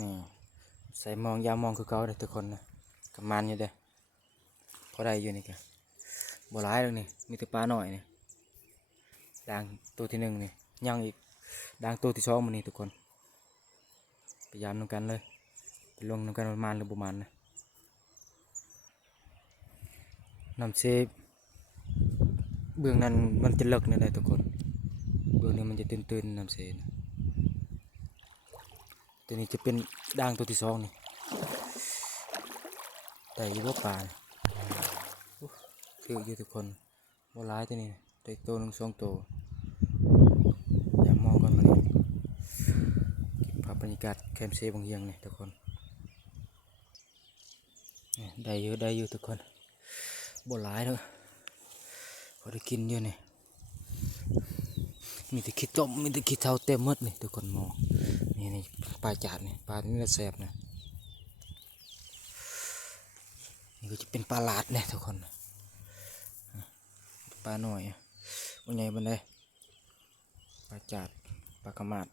นี่ใส่มองยาวมองคือเก่าเลยทุกคนนะกำมันอยู่เด้อพอได้อยู่นี่กันบ่ร้ายแล้วนี่มีแต่ปลาหน่อยนี่ด่างตัวที่หนึ่งนี่ยังอีกด่างตัวที่สองมันนี่ทุกคนพยายามนำกันเลยไปลงนำกันประมาณหรือประมาณนะน้ำเซฟเบื้องนั้นมันจะเลิกนั่นเลยทุกคนเบื้องนี้มันจะตื้นๆน้ำเซฟตัวนี้จะเป็นด่างตัวที่สองนี่แต่ยี่บ่ปลาคืออยู่ทุกคนบ่ร้ายตัวนี้ได้ตัวหนึ่งสองตัวอย่ามองกันมาเลยเก็บภาพบรรยากาศแคมป์เซบางเฮียงนี่ทุกคนได้เยอะทุกคนบ่ร้ายแล้วพอได้กินเยอะนี่มีแต่ขี้ต้มมีแต่ขี้เท้าเต็มหมดนี่ทุกคนมองนี่ปลาจาดนี่ปลาที่น่าแซ่บนะนี่ก็จะเป็นปลาหลาดเนี่ยทุกคนปลาหน่อยวันใหญ่บันไดปลาจาดปลากระมาด